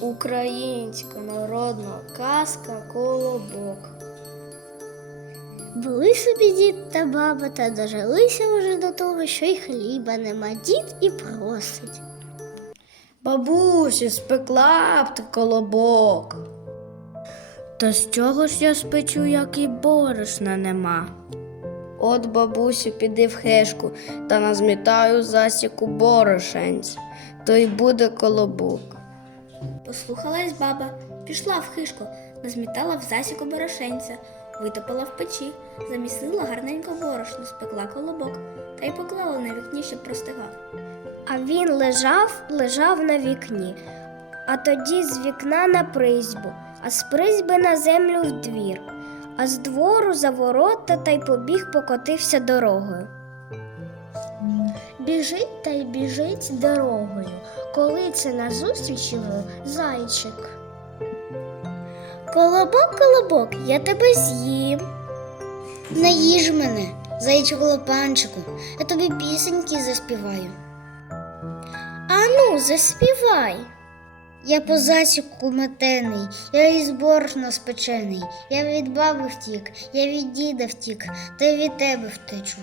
Українська народна казка Колобок. Були собі дід та баба та дожилися вже до того, що й хліба нема. Дід і просить. Бабусю, спекла б ти колобок. Та з чого ж я спечу, як і борошна нема? От, бабусю, піди в хешку та назмітаю засіку борошенць, то й буде колобок. Послухалась баба, пішла в хишку, назмітала в засіку борошенця, витопила в печі, замісила гарненько борошно, спекла колобок та й поклала на вікні, щоб простигав. А він лежав, лежав на вікні, а тоді з вікна на призьбу, а з призьби на землю в двір, а з двору за ворота та й побіг покотився дорогою. Біжить та й біжить дорогою, коли це назустріч йому зайчик. Колобок, колобок, я тебе з'їм. Не їж мене, зайчику лопанчику, я тобі пісеньки заспіваю. Ану, заспівай. Я по засіку метений, я із борошна спечений, я від баби втік, я від діда втік, та й від тебе втечу.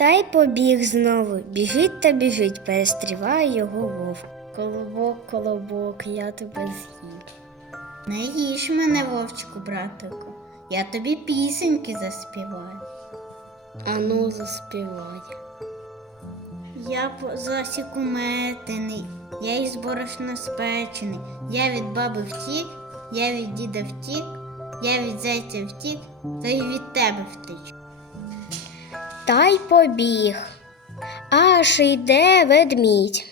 Та й побіг знову, біжить та біжить, перестріває його вовк. Колобок, колобок, я тебе з'їм. Не їж мене, вовчику, братику, я тобі пісеньки заспіваю. Ану, заспівай. Я засіку метений, я із борошна спечений, я від баби втік, я від діда втік, я від зайця втік, та й від тебе втечу. Та й побіг. Аж йде ведмідь.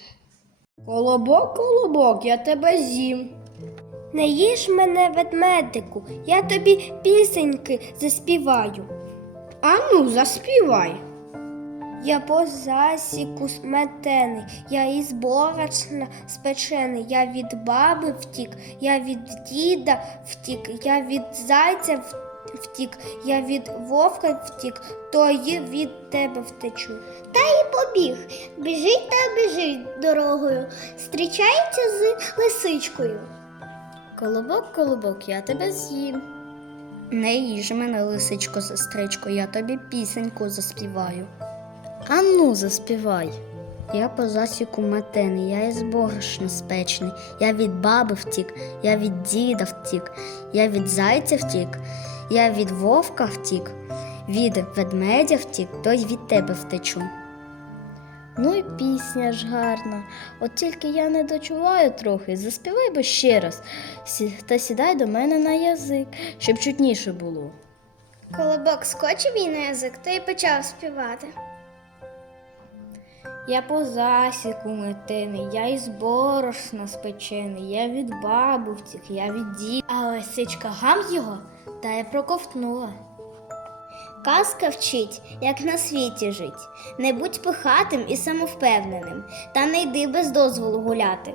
Колобок, колобок, я тебе з'їм. Не їж мене ведмедику, я тобі пісеньки заспіваю. Ану, заспівай. Я по засіку сметений, я із борошна спечений, я від баби втік, я від діда втік, я від зайця в- втік, я від вовка втік, то й від тебе втечу. Та й побіг, біжить та біжить дорогою, зустрічається з лисичкою. Колобок, колобок, я тебе з'їм. Не їж мене, лисичко, сестричко, я тобі пісеньку заспіваю. Ану, заспівай. Я по засіку метений, я із борошна спечений, я від баби втік, я від діда втік, я від зайця втік, я від вовка втік, від ведмедя втік, то й від тебе втечу. Ну і пісня ж гарна. От тільки я не дочуваю трохи, заспівай бо ще раз, та сідай до мене на язик, щоб чутніше було. Колобок скочив їй на язик та й почав співати. Я по засіку метений, я із борошна спечений, я від бабу я від дід. А лисичка гам його та й проковтнула. Казка вчить, як на світі жить. Не будь пихатим і самовпевненим, та не йди без дозволу гуляти.